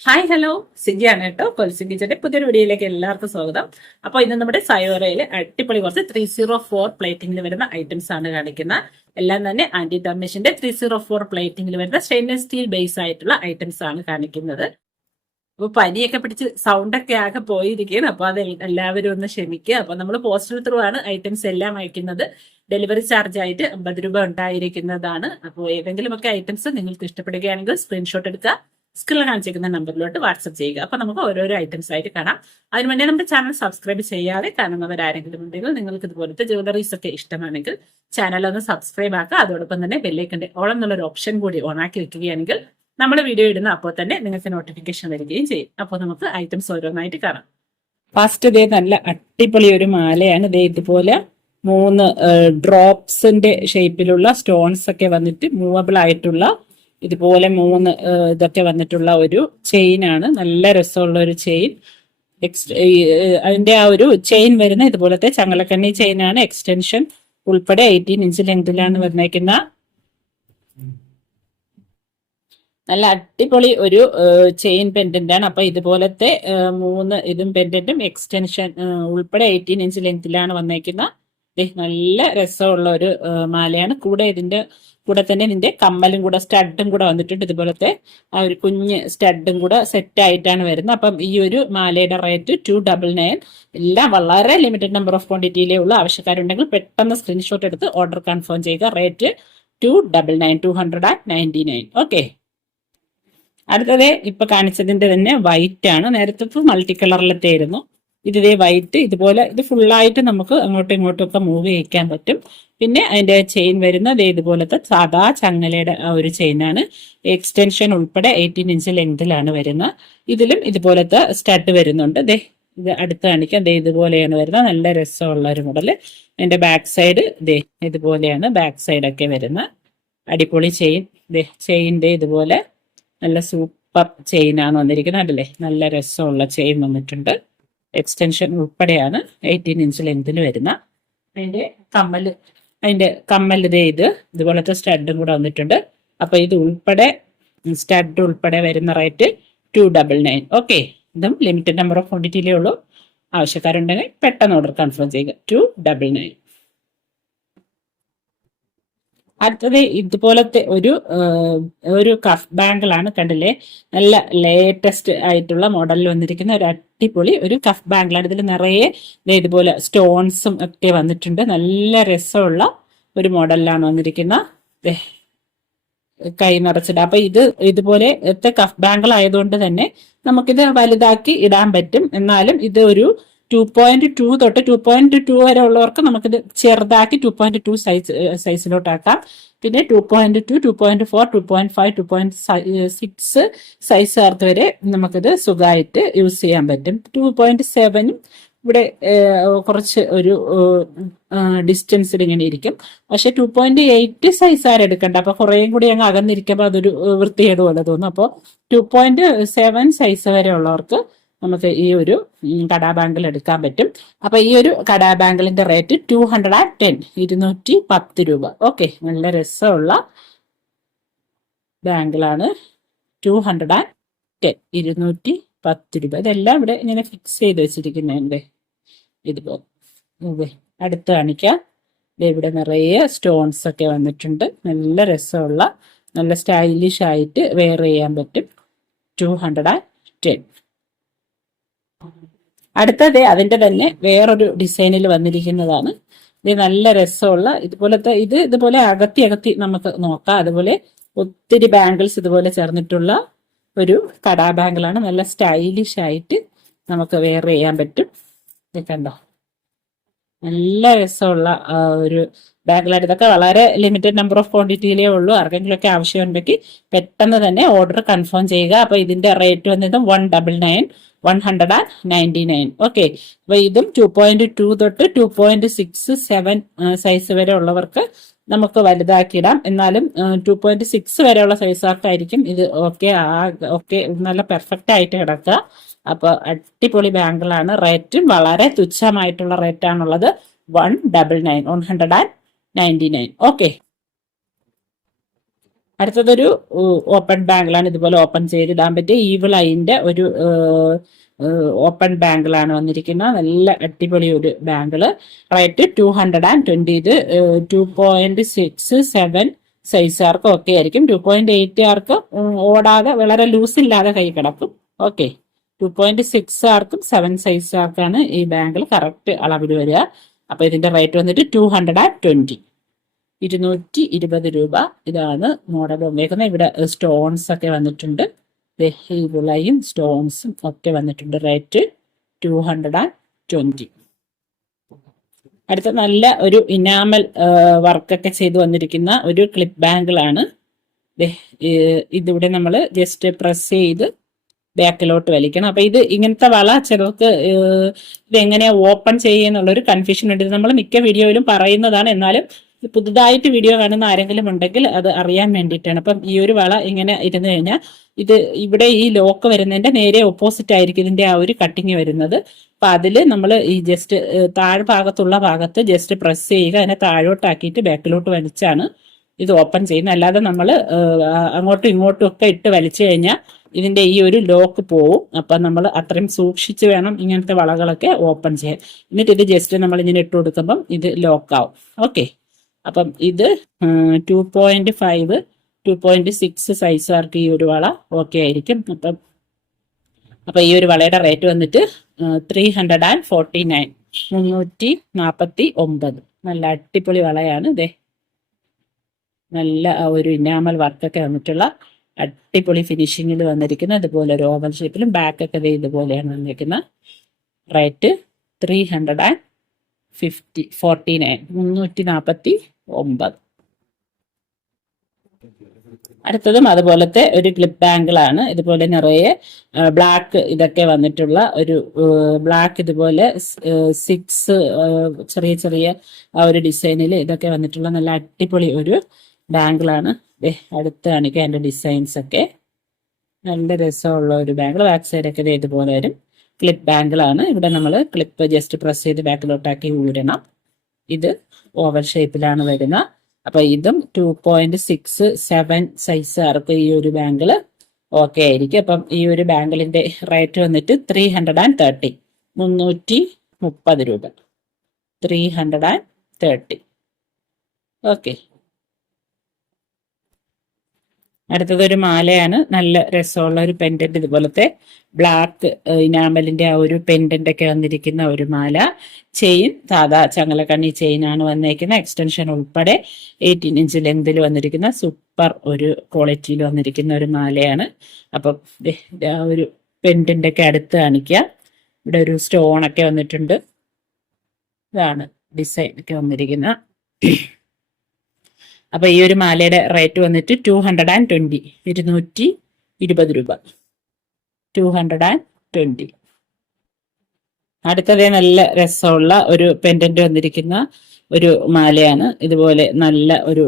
Hi hello, സിജിയാണ് കേട്ടോ. കൊൽസി കിച്ചന്റെ പുതിയൊരു വീഡിയോയിലേക്ക് എല്ലാവർക്കും സ്വാഗതം. അപ്പോൾ ഇന്ന് നമ്മുടെ സയോറയിൽ അടിപൊളി കുറച്ച് 304 പ്ലേറ്റിംഗിൽ വരുന്ന ഐറ്റംസ് ആണ് കാണിക്കുന്നത്. എല്ലാം തന്നെ ആന്റി ഡാമേജിന്റെ 304 പ്ലേറ്റിംഗിൽ വരുന്ന സ്റ്റെയിൻലെസ് സ്റ്റീൽ ബേസ് ആയിട്ടുള്ള ഐറ്റംസ് ആണ് കാണിക്കുന്നത്. അപ്പൊ പനിയൊക്കെ പിടിച്ച് സൗണ്ടൊക്കെ ആകെ പോയിരിക്കുകയാണ്. അപ്പൊ അത് എല്ലാവരും ഒന്ന് ക്ഷമിക്കുക. അപ്പൊ നമ്മൾ പോസ്റ്റൽ ത്രൂ ആണ് ഐറ്റംസ് എല്ലാം അയക്കുന്നത്. ഡെലിവറി ചാർജ് ആയിട്ട് 50 രൂപ ഉണ്ടായിരിക്കുന്നതാണ്. അപ്പോൾ ഏതെങ്കിലുമൊക്കെ ഐറ്റംസ് നിങ്ങൾക്ക് ഇഷ്ടപ്പെടുകയാണെങ്കിൽ സ്ക്രീൻഷോട്ട് എടുക്കുക, സ്ക്രീനിൽ കാണിച്ചിരിക്കുന്ന നമ്പറിലോട്ട് വാട്സ്ആപ്പ് ചെയ്യുക. അപ്പൊ നമുക്ക് ഓരോരോ ഐറ്റംസ് ആയിട്ട് കാണാം. അതിന് വേണ്ടി നമ്മുടെ ചാനൽ സബ്സ്ക്രൈബ് ചെയ്യാതെ കാണുന്നവരാരെങ്കിലും ഉണ്ടെങ്കിൽ നിങ്ങൾക്ക് ഇതുപോലത്തെ ജ്വല്ലറീസ് ഒക്കെ ഇഷ്ടമാണെങ്കിൽ ചാനൽ ഒന്ന് സബ്സ്ക്രൈബ് ആക്കുക. അതോടൊപ്പം തന്നെ ബെല്ലൈക്കന്റെ ഓൾ എന്നുള്ളൊരു ഓപ്ഷൻ കൂടി ഓൺ ആക്കി വെക്കുകയാണെങ്കിൽ നമ്മൾ വീഡിയോ ഇടുന്ന അപ്പോൾ തന്നെ നിങ്ങൾക്ക് നോട്ടിഫിക്കേഷൻ വരികയും ചെയ്യും. അപ്പോൾ നമുക്ക് ഐറ്റംസ് ഓരോന്നായിട്ട് കാണാം. ഫസ്റ്റ് ഇതേ നല്ല അടിപൊളി ഒരു മാലയാണ്. ഇതേ ഇതുപോലെ 3 ഡ്രോപ്സിന്റെ ഷേപ്പിലുള്ള സ്റ്റോൺസ് ഒക്കെ വന്നിട്ട് മൂവബിൾ ആയിട്ടുള്ള ഇതുപോലെ 3 ഇതൊക്കെ വന്നിട്ടുള്ള ഒരു ചെയിൻ ആണ്. നല്ല രസമുള്ള ഒരു ചെയിൻ. അതിന്റെ ആ ഒരു ചെയിൻ വരുന്ന ഇതുപോലത്തെ ചങ്ങലക്കണ്ണി ചെയിൻ ആണ്. എക്സ്റ്റൻഷൻ ഉൾപ്പെടെ 18 ഇഞ്ച് ലെങ്തിലാണ് വന്നേക്കുന്ന നല്ല അടിപൊളി ഒരു ചെയിൻ പെൻഡന്റ് ആണ്. അപ്പൊ ഇതുപോലത്തെ 3 ഇതും പെൻഡന്റും എക്സ്റ്റൻഷൻ ഉൾപ്പെടെ 18 ഇഞ്ച് ലെങ്തിലാണ് വന്നേക്കുന്ന നല്ല രസമുള്ള ഒരു മാലയാണ്. കൂടെ തന്നെ ഇതിന്റെ കമ്മലും കൂടെ സ്റ്റഡും കൂടെ വന്നിട്ടുണ്ട്. ഇതുപോലത്തെ ആ ഒരു കുഞ്ഞ് സ്റ്റഡും കൂടെ സെറ്റ് ആയിട്ടാണ് വരുന്നത്. അപ്പം ഈ ഒരു മാലയുടെ റേറ്റ് 299. എല്ലാം വളരെ ലിമിറ്റഡ് നമ്പർ ഓഫ് ക്വാണ്ടിറ്റിയിലേ ഉള്ളൂ. ആവശ്യക്കാരുണ്ടെങ്കിൽ പെട്ടെന്ന് സ്ക്രീൻഷോട്ട് എടുത്ത് ഓർഡർ കൺഫേം ചെയ്യുക. റേറ്റ് 299. ഓക്കെ, അടുത്തത് ഇപ്പൊ കാണിച്ചതിന്റെ തന്നെ വൈറ്റ് ആണ്. നേരത്തെ മൾട്ടി കളറിലത്തെ ആയിരുന്നു. ഇതേ വൈറ്റ്. ഇതുപോലെ ഇത് ഫുള്ളായിട്ട് നമുക്ക് അങ്ങോട്ടും ഇങ്ങോട്ടും ഒക്കെ മൂവ് ചെയ്യിക്കാൻ പറ്റും. പിന്നെ അതിന്റെ ചെയിൻ വരുന്നത് ഇതുപോലത്തെ സാധാ ചങ്ങലയുടെ ആ ഒരു ചെയിനാണ്. എക്സ്റ്റൻഷൻ ഉൾപ്പെടെ 18 ഇഞ്ച് ലെങ്തിലാണ് വരുന്നത്. ഇതിലും ഇതുപോലത്തെ സ്റ്റഡ് വരുന്നുണ്ട്. ഇത് അടുത്ത് കാണിക്കാം. ഇതുപോലെയാണ് വരുന്നത്. നല്ല രസമുള്ള ഒരു മോഡല്. അതിന്റെ ബാക്ക് സൈഡ് ഇതുപോലെയാണ് ബാക്ക് സൈഡ് ഒക്കെ വരുന്നത്. അടിപൊളി ചെയിൻ. ചെയിൻ്റെ ഇതുപോലെ നല്ല സൂപ്പർ ചെയിനാണ് വന്നിരിക്കുന്നത്. അതല്ലേ, നല്ല രസമുള്ള ചെയിൻ വന്നിട്ടുണ്ട്. എക്സ്റ്റൻഷൻ ഉൾപ്പെടെയാണ് 18 ഇഞ്ച് ലെങ്തിൽ വരുന്ന. അതിന്റെ കമ്മൽ ഇതുപോലത്തെ സ്റ്റഡും കൂടെ വന്നിട്ടുണ്ട്. അപ്പൊ ഇത് ഉൾപ്പെടെ സ്റ്റഡ് ഉൾപ്പെടെ വരുന്ന റേറ്റ് 299. ഓക്കെ, ഇതും ലിമിറ്റഡ് നമ്പർ ഓഫ് ക്വാണ്ടിറ്റിയിലേ ഉള്ളൂ. ആവശ്യക്കാരുണ്ടെങ്കിൽ പെട്ടെന്ന് ഓർഡർ കൺഫേം ചെയ്യുക. 299. അടുത്തത് ഇതുപോലത്തെ ഒരു കഫ് ബാങ്കിളാണ്. കണ്ടില്ലേ, നല്ല ലേറ്റസ്റ്റ് ആയിട്ടുള്ള മോഡലിൽ വന്നിരിക്കുന്ന ഒരു അടിപൊളി ഒരു കഫ് ബാങ്കിളാണ്. ഇതിൽ നിറയെ ഇതുപോലെ സ്റ്റോൺസും ഒക്കെ വന്നിട്ടുണ്ട്. നല്ല രസമുള്ള ഒരു മോഡലിലാണ് വന്നിരിക്കുന്ന. കൈ നിറച്ചിട്ട്. അപ്പൊ ഇതുപോലത്തെ കഫ് ബാങ്കിൾ ആയതുകൊണ്ട് തന്നെ നമുക്കിത് വലുതാക്കി ഇടാൻ പറ്റും. എന്നാലും ഇത് ഒരു 2.2 തൊട്ട് 2.2 വരെ ഉള്ളവർക്ക് നമുക്കിത് ചെറുതാക്കി 2.2 സൈസിലോട്ടാക്കാം. പിന്നെ 2.2, 2.4, 2.5, 2.6 സൈസുകാർക്ക് വരെ നമുക്കിത് സുഖമായിട്ട് യൂസ് ചെയ്യാൻ പറ്റും. 2.7 ഇവിടെ കുറച്ച് ഒരു ഡിസ്റ്റൻസിൽ ഇങ്ങനെ ഇരിക്കും. പക്ഷെ 2.8 സൈസുകാർ എടുക്കണ്ട. അപ്പൊ കുറേയും കൂടി അങ്ങ് അകന്നിരിക്കുമ്പോൾ അതൊരു വൃത്തികേട് പോലെ തോന്നും. അപ്പോൾ 2.7 സൈസ് വരെ ഉള്ളവർക്ക് നമുക്ക് ഈ ഒരു കടാ ബാങ്കിൾ എടുക്കാൻ പറ്റും. അപ്പൊ ഈ ഒരു കടാ ബാങ്കിളിന്റെ റേറ്റ് 210, 210 രൂപ. ഓക്കെ, നല്ല രസമുള്ള ബാങ്കിളാണ്. 210, 210 രൂപ. ഇതെല്ലാം ഇവിടെ ഇങ്ങനെ ഫിക്സ് ചെയ്ത് വെച്ചിരിക്കുന്നുണ്ട്. ഇതുപോലെ അടുത്ത് കാണിക്കാം. ഇവിടെ നിറയെ സ്റ്റോൺസ് ഒക്കെ വന്നിട്ടുണ്ട്. നല്ല രസമുള്ള നല്ല സ്റ്റൈലിഷ് ആയിട്ട് വെയർ ചെയ്യാൻ പറ്റും. 210. അടുത്തത് അതിന്റെ തന്നെ വേറൊരു ഡിസൈനിൽ വന്നിരിക്കുന്നതാണ്. ഇത് നല്ല രസമുള്ള ഇതുപോലെ അകത്തി നമുക്ക് നോക്കാം. അതുപോലെ ഒത്തിരി ബാങ്കിൾസ് ഇതുപോലെ ചേർന്നിട്ടുള്ള ഒരു കടാ ബാങ്കിളാണ്. നല്ല സ്റ്റൈലിഷ് ആയിട്ട് നമുക്ക് വെയർ ചെയ്യാൻ പറ്റും. ഇത് കണ്ടോ, നല്ല രസമുള്ള ഒരു ബാങ്കിളാണ്. ഇതൊക്കെ വളരെ ലിമിറ്റഡ് നമ്പർ ഓഫ് ക്വാണ്ടിറ്റിയിലേ ഉള്ളൂ. ആർക്കെങ്കിലും ഒക്കെ ആവശ്യമുണ്ടെങ്കിൽ പെട്ടെന്ന് തന്നെ ഓർഡർ കൺഫേം ചെയ്യുക. അപ്പൊ ഇതിന്റെ റേറ്റ് വന്നത് 199. ഓക്കെ, അപ്പൊ ഇതും 2.2 തൊട്ട് 2.67 സൈസ് വരെ ഉള്ളവർക്ക് നമുക്ക് വലുതാക്കിയിടാം. എന്നാലും 2.6 വരെയുള്ള സൈസുകാർക്കായിരിക്കും ഇത് ഓക്കെ നല്ല പെർഫെക്റ്റ് ആയിട്ട് കിടക്കുക. അപ്പൊ അടിപൊളി ബാങ്കിളാണ്. റേറ്റും വളരെ തുച്ഛമായിട്ടുള്ള റേറ്റാണുള്ളത്. 199. ഓക്കെ, അടുത്തതൊരു ഓപ്പൺ ബാങ്കിളാണ്. ഇതുപോലെ ഓപ്പൺ ചെയ്തിടാൻ പറ്റിയ ഈവിൾ ഐന്റെ ഒരു ഓപ്പൺ ബാങ്കിളാണ് വന്നിരിക്കുന്നത്. നല്ല അടിപൊളി ഒരു ബാങ്കിള്. റേറ്റ് 220. ഇത് 2.67 സൈസുകാർക്ക് ഓക്കെ ആയിരിക്കും. 2.8 ആർക്ക് ഓടാതെ വളരെ ലൂസ് ഇല്ലാതെ കൈ കിടക്കും. ഓക്കെ, 2.6 ആർക്കും 7 സൈസുകാർക്കാണ് ഈ ബാങ്കിൾ കറക്റ്റ് അളവിൽ വരിക. അപ്പൊ ഇതിന്റെ റേറ്റ് വന്നിട്ട് 220, 220 രൂപ. ഇതാണ് മോഡൽ വന്നേക്കുന്നത്. ഇവിടെ സ്റ്റോൺസ് ഒക്കെ വന്നിട്ടുണ്ട്. ഈ വിളയും സ്റ്റോൺസും ഒക്കെ വന്നിട്ടുണ്ട്. റേറ്റ് 220. അടുത്ത നല്ല ഒരു ഇനാമൽ വർക്കൊക്കെ ചെയ്ത് വന്നിരിക്കുന്ന ഒരു ക്ലിപ്പ് ബാങ്കിളാണ്. ഇതിവിടെ നമ്മൾ ജസ്റ്റ് പ്രസ് ചെയ്ത് ബാക്കിലോട്ട് വലിക്കണം. അപ്പൊ ഇത് ഇങ്ങനത്തെ വള ചിലർക്ക് ഇത് എങ്ങനെയാ ഓപ്പൺ ചെയ്യുന്നുള്ളൊരു കൺഫ്യൂഷൻ ഉണ്ട്. ഇത് നമ്മൾ മിക്ക വീഡിയോയിലും പറയുന്നതാണ്. എന്നാലും പുതുതായിട്ട് വീഡിയോ കാണുന്ന ആരെങ്കിലും ഉണ്ടെങ്കിൽ അത് അറിയാൻ വേണ്ടിയിട്ടാണ്. അപ്പം ഈ ഒരു വള ഇങ്ങനെ ഇരുന്ന് കഴിഞ്ഞാൽ ഇത് ഇവിടെ ഈ ലോക്ക് വരുന്നതിന്റെ നേരെ ഓപ്പോസിറ്റ് ആയിരിക്കും ഇതിന്റെ ആ ഒരു കട്ടിങ് വരുന്നത്. അപ്പൊ അതിൽ നമ്മൾ ഈ ജസ്റ്റ് താഴ്ഭാഗത്തുള്ള ഭാഗത്ത് ജസ്റ്റ് പ്രസ് ചെയ്യുക. അതിനെ താഴോട്ടാക്കിയിട്ട് ബാക്കിലോട്ട് വലിച്ചാണ് ഇത് ഓപ്പൺ ചെയ്യുന്നത്. അല്ലാതെ നമ്മൾ അങ്ങോട്ടും ഇങ്ങോട്ടും ഒക്കെ ഇട്ട് വലിച്ചു കഴിഞ്ഞാൽ ഇതിന്റെ ഈ ഒരു ലോക്ക് പോവും. അപ്പൊ നമ്മൾ അത്രയും സൂക്ഷിച്ച് വേണം ഇങ്ങനത്തെ വളകളൊക്കെ ഓപ്പൺ ചെയ്യാൻ. എന്നിട്ട് ഇത് ജസ്റ്റ് നമ്മൾ ഇങ്ങനെ ഇട്ട് കൊടുക്കുമ്പം ഇത് ലോക്കാവും. ഓക്കെ, അപ്പം ഇത് 2.5, 2.6 സൈസുകാർക്ക് ഈ ഒരു വള ഓക്കെ ആയിരിക്കും. അപ്പൊ ഈ ഒരു വളയുടെ റേറ്റ് വന്നിട്ട് 349, 349. നല്ല അടിപൊളി വളയാണ്. ഇതേ നല്ല ഒരു ഇനാമൽ വർക്കൊക്കെ വന്നിട്ടുള്ള അടിപൊളി ഫിനിഷിങ്ങിൽ വന്നിരിക്കുന്നത്. അതുപോലെ ഒരു ഓവൽ ഷേപ്പിലും ബാക്കൊക്കെ ഇതുപോലെയാണ് വന്നിരിക്കുന്നത്. റേറ്റ് 349, 349. അടുത്തതും അതുപോലത്തെ ഒരു ക്ലിപ്പ് ബാങ്കിളാണ്. ഇതുപോലെ നിറയെ ബ്ലാക്ക് ഇതൊക്കെ വന്നിട്ടുള്ള ഒരു ബ്ലാക്ക് ഇതുപോലെ 6 ചെറിയ ചെറിയ ആ ഒരു ഡിസൈനിൽ ഇതൊക്കെ വന്നിട്ടുള്ള നല്ല അടിപൊളി ഒരു ബാങ്കിളാണ്. അടുത്ത് കാണിക്കുക അതിന്റെ ഡിസൈൻസ് ഒക്കെ. നല്ല രസമുള്ള ഒരു ബാങ്കിൾ. ബാക്ക് സൈഡൊക്കെ ഇതുപോലെ വരും. ക്ലിപ്പ് ബാങ്കിളാണ്. ഇവിടെ നമ്മൾ ക്ലിപ്പ് ജസ്റ്റ് പ്രസ് ചെയ്ത് ബാക്കിലോട്ടാക്കി ഊരണം. ഇത് ഓവൽ ഷേപ്പിലാണ് വരുന്നത്. അപ്പൊ ഇതും 2.67 സൈസുകാർക്ക് ഈ ഒരു ബാങ്കിള് ഓക്കെ ആയിരിക്കും. അപ്പം ഈ ഒരു ബാങ്കിളിന്റെ റേറ്റ് വന്നിട്ട് 330, 330 രൂപ. 330. ഓക്കെ, അടുത്തതൊരു മാലയാണ്. നല്ല രസമുള്ള ഒരു പെൻഡന്റ്. ഇതുപോലത്തെ ബ്ലാക്ക് ഇനാമലിന്റെ ആ ഒരു പെൻഡന്റ് ഒക്കെ വന്നിരിക്കുന്ന ഒരു മാല. ചെയിൻ സാധാ ചങ്ങലക്കണ്ണി ചെയിൻ ആണ് വന്നിരിക്കുന്നത്. എക്സ്റ്റൻഷൻ ഉൾപ്പെടെ 18 ഇഞ്ച് ലെങ്തിൽ വന്നിരിക്കുന്ന സൂപ്പർ ഒരു ക്വാളിറ്റിയിൽ വന്നിരിക്കുന്ന ഒരു മാലയാണ്. അപ്പം ആ ഒരു പെൻഡന്റ് ഒക്കെ അടുത്ത് കാണിക്കുക. ഇവിടെ ഒരു സ്റ്റോൺ ഒക്കെ വന്നിട്ടുണ്ട്. ഇതാണ് ഡിസൈൻ ഒക്കെ വന്നിരിക്കുന്ന. അപ്പൊ ഈ ഒരു മാലയുടെ റേറ്റ് വന്നിട്ട് 220, 220 രൂപ. 220. അടുത്തതേ നല്ല രസമുള്ള ഒരു പെൻഡന്റ് വന്നിരിക്കുന്ന ഒരു മാലയാണ്. ഇതുപോലെ നല്ല ഒരു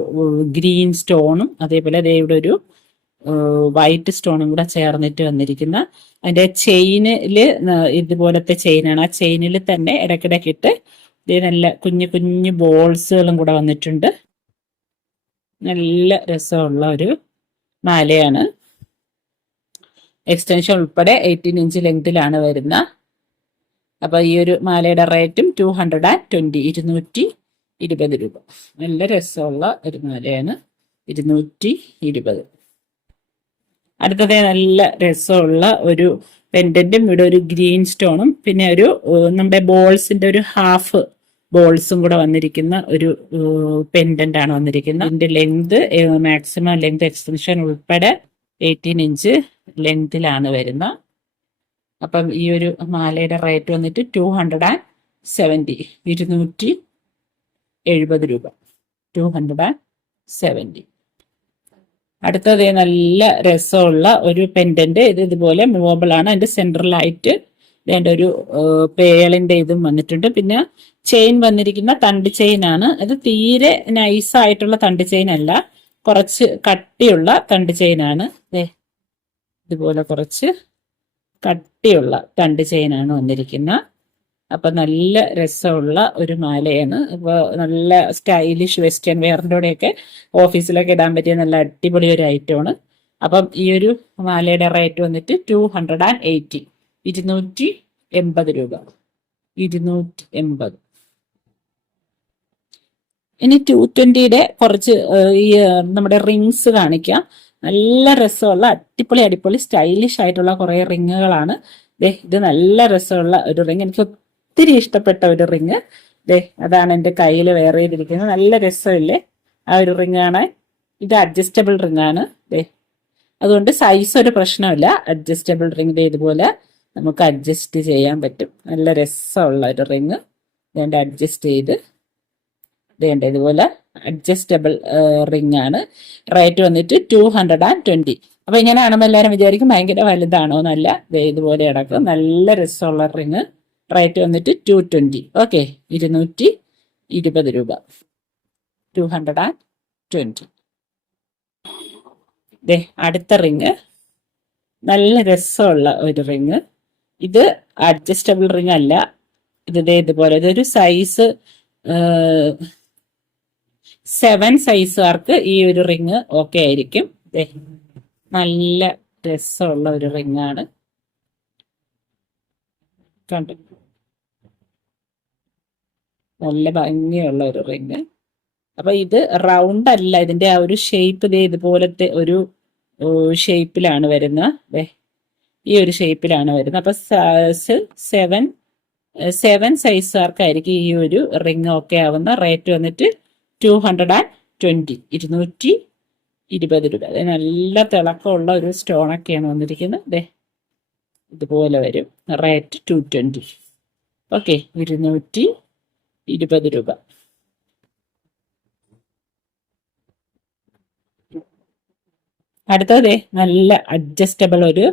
ഗ്രീൻ സ്റ്റോണും അതേപോലെ അതേ ഇവിടെ ഒരു വൈറ്റ് സ്റ്റോണും കൂടെ ചേർന്നിട്ട് വന്നിരിക്കുന്ന. അതിന്റെ ചെയിനില് ഇതുപോലത്തെ ചെയിനാണ്. ആ ചെയിനിൽ തന്നെ ഇടയ്ക്കിടയ്ക്കിട്ട് ഇതേ നല്ല കുഞ്ഞു കുഞ്ഞു ബോൾസുകളും കൂടെ വന്നിട്ടുണ്ട്. നല്ല രസമുള്ള ഒരു മാലയാണ്. എക്സ്റ്റൻഷൻ ഉൾപ്പെടെ 18 ഇഞ്ച് ലെങ്തിലാണ് വരുന്ന. അപ്പൊ ഈ ഒരു മാലയുടെ റേറ്റും 220, 220 രൂപ. നല്ല രസമുള്ള ഒരു മാലയാണ്. 220. അടുത്തത് നല്ല രസമുള്ള ഒരു പെൻഡന്റും ഇവിടെ ഒരു ഗ്രീൻ സ്റ്റോണും പിന്നെ ഒരു നമ്മുടെ ബോൾസിന്റെ ഒരു ഹാഫ് ബോൾസും കൂടെ വന്നിരിക്കുന്ന ഒരു പെൻഡന്റ് ആണ് വന്നിരിക്കുന്നത്. ഇതിന്റെ ലെങ്ത് മാക്സിമം ലെങ്ത് എക്സ്റ്റൻഷൻ ഉൾപ്പെടെ 18 ഇഞ്ച് ലെങ്തിലാണ് വരുന്നത്. അപ്പം ഈ ഒരു മാലയുടെ റേറ്റ് വന്നിട്ട് 270, 270 രൂപ. 270. അടുത്തത് നല്ല രസമുള്ള ഒരു പെൻഡന്റ്. ഇത് ഇതുപോലെ മൂവബിൾ ആണ്. അതിന്റെ സെൻട്രലായിട്ട് ഇതിന്റെ ഒരു പേളിന്റെ ഇതും വന്നിട്ടുണ്ട്. പിന്നെ ചെയിൻ വന്നിരിക്കുന്ന തണ്ട് ചെയിൻ ആണ്. അത് തീരെ നൈസായിട്ടുള്ള തണ്ട് ചെയിൻ അല്ല, കുറച്ച് കട്ടിയുള്ള തണ്ട് ചെയിൻ ആണ്. ഇതുപോലെ കുറച്ച് കട്ടിയുള്ള തണ്ട് ചെയിൻ ആണ് വന്നിരിക്കുന്നത്. അപ്പൊ നല്ല രസമുള്ള ഒരു മാലയാണ്. അപ്പോൾ നല്ല സ്റ്റൈലിഷ് വെസ്റ്റേൺ വെയറിൻ്റെ കൂടെയൊക്കെ ഓഫീസിലൊക്കെ ഇടാൻ പറ്റിയ നല്ല അടിപൊളി ഒരു ഐറ്റമാണ്. അപ്പം ഈ ഒരു മാലയുടെ റേറ്റ് വന്നിട്ട് 280, 280 രൂപ. 280. ഇനി 220യുടെ കുറച്ച് ഈ നമ്മുടെ റിങ്സ് കാണിക്കാം. നല്ല രസമുള്ള അടിപൊളി സ്റ്റൈലിഷ് ആയിട്ടുള്ള കുറെ റിങ്ങുകളാണ്. ഇത് നല്ല രസമുള്ള ഒരു റിങ്, എനിക്ക് ഒത്തിരി ഇഷ്ടപ്പെട്ട ഒരു റിങ്. അതാണ് എൻ്റെ കയ്യിൽ വെയർ ചെയ്തിരിക്കുന്നത്. നല്ല രസമില്ലേ ആ ഒരു റിങ് കാണാൻ. ഇത് അഡ്ജസ്റ്റബിൾ റിങ് ആണ്. അതുകൊണ്ട് സൈസ് ഒരു പ്രശ്നമില്ല. അഡ്ജസ്റ്റബിൾ റിങ് ഇതുപോലെ നമുക്ക് അഡ്ജസ്റ്റ് ചെയ്യാൻ പറ്റും. നല്ല രസമുള്ള ഒരു റിങ്. വേണ്ട അഡ്ജസ്റ്റ് ചെയ്ത് വേണ്ട ഇതുപോലെ അഡ്ജസ്റ്റബിൾ റിങ് ആണ്. റേറ്റ് വന്നിട്ട് 220. അപ്പൊ ഇങ്ങനെ കാണുമ്പോൾ എല്ലാവരും വിചാരിക്കും ഭയങ്കര വലുതാണോ എന്നല്ല. ഇതുപോലെ കിടക്കും. നല്ല രസമുള്ള റിങ്. റേറ്റ് വന്നിട്ട് 220. ഓക്കെ, 220 രൂപ. 220. അടുത്ത റിങ് നല്ല രസമുള്ള ഒരു റിങ്. ഇത് അഡ്ജസ്റ്റബിൾ റിങ് അല്ല. ഇതുപോലെ ഇതൊരു സൈസ് 7 സൈസുകാർക്ക് ഈ ഒരു റിങ് ഓക്കെ ആയിരിക്കും. നല്ല രസമുള്ള ഒരു റിങ് ആണ്. കണ്ടു, നല്ല ഭംഗിയുള്ള ഒരു റിങ്. അപ്പൊ ഇത് റൗണ്ട് അല്ല, ഇതിന്റെ ആ ഒരു ഷേപ്പ് ഇതുപോലത്തെ ഒരു ഷേപ്പിലാണ് വരുന്നത്. ഈ ഒരു ഷേപ്പിലാണ് വരുന്നത്. അപ്പൊ 7 സൈസുകാർക്കായിരിക്കും ഈ ഒരു റിങ് ഓക്കെ ആവുന്ന. റേറ്റ് വന്നിട്ട് 220, 220 രൂപ. അത് നല്ല തിളക്കമുള്ള ഒരു സ്റ്റോണൊക്കെയാണ് വന്നിരിക്കുന്നത്. ഇതുപോലെ വരും. റേറ്റ് 220. ഓക്കെ, 220 രൂപ. അടുത്തത് നല്ല അഡ്ജസ്റ്റബിൾ ഒരു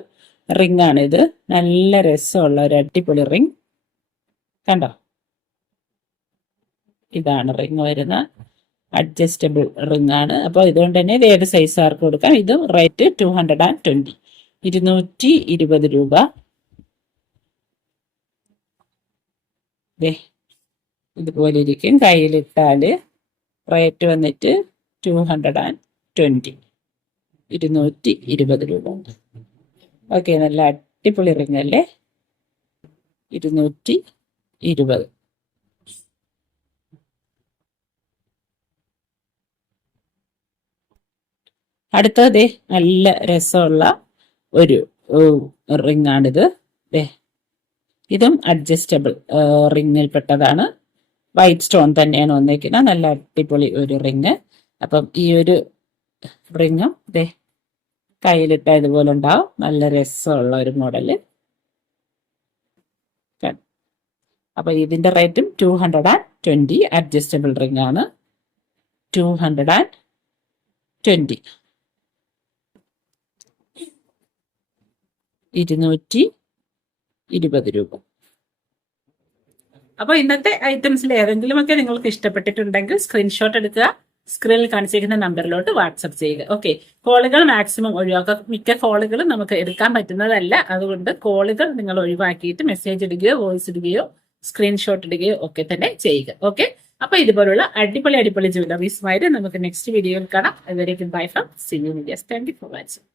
റിംഗ് ആണ്. ഇത് നല്ല രസമുള്ള ഒരു അടിപൊളി റിംഗ്. കണ്ടോ, ഇതാണ് റിംഗ് വരുന്ന അഡ്ജസ്റ്റബിൾ റിംഗ് ആണ്. അപ്പോൾ ഇതുകൊണ്ട് തന്നെ ഇത് ഏത് സൈസുകാർക്ക് കൊടുക്കാം. ഇത് റേറ്റ് 220, 220 രൂപ. ഇതുപോലെ ഇരിക്കും. കയ്യിലിട്ടാല് റേറ്റ് വന്നിട്ട് 220, 220 രൂപ. ഓക്കെ, നല്ല അടിപൊളി റിംഗ് അല്ലേ. 220. അടുത്തത് നല്ല രസമുള്ള ഒരു റിംഗ് ആണിത്. ഇതും അഡ്ജസ്റ്റബിൾ റിങ്ങിൽപ്പെട്ടതാണ്. വൈറ്റ് സ്റ്റോൺ തന്നെയാണ് വന്നിരിക്കുന്നത്. നല്ല അടിപൊളി ഒരു റിങ്. അപ്പം ഈ ഒരു റിങ്ങും കയ്യിലിട്ട ഇതുപോലെ ഉണ്ടാവും. നല്ല രസമുള്ള ഒരു മോഡല്. അപ്പൊ ഇതിന്റെ റേറ്റും 220. അഡ്ജസ്റ്റബിൾ റിംഗ് ആണ്. 220, 220 രൂപ. അപ്പോൾ ഇന്നത്തെ ഐറ്റംസിൽ ഏതെങ്കിലുമൊക്കെ നിങ്ങൾക്ക് ഇഷ്ടപ്പെട്ടിട്ടുണ്ടെങ്കിൽ സ്ക്രീൻഷോട്ട് എടുക്കുക. സ്ക്രീനിൽ കാണിച്ചിരിക്കുന്ന നമ്പറിലോട്ട് വാട്സപ്പ് ചെയ്യുക. ഓക്കെ, കോളുകൾ മാക്സിമം ഒഴിവാക്കുക. മിക്ക കോളുകളും നമുക്ക് എടുക്കാൻ പറ്റുന്നതല്ല. അതുകൊണ്ട് കോളുകൾ നിങ്ങൾ ഒഴിവാക്കിയിട്ട് മെസ്സേജ് ഇടുകയോ വോയിസ് ഇടുകയോ സ്ക്രീൻഷോട്ട് ഇടുകയോ ഒക്കെ തന്നെ ചെയ്യുക. ഓക്കെ, അപ്പൊ ഇതുപോലുള്ള അടിപൊളി ജ്വല്ലറീസുമായിട്ട് നമുക്ക് നെക്സ്റ്റ് വീഡിയോയിൽ കാണാം. അതുവരേക്കും bye from Cine Medias. Thank you for watching.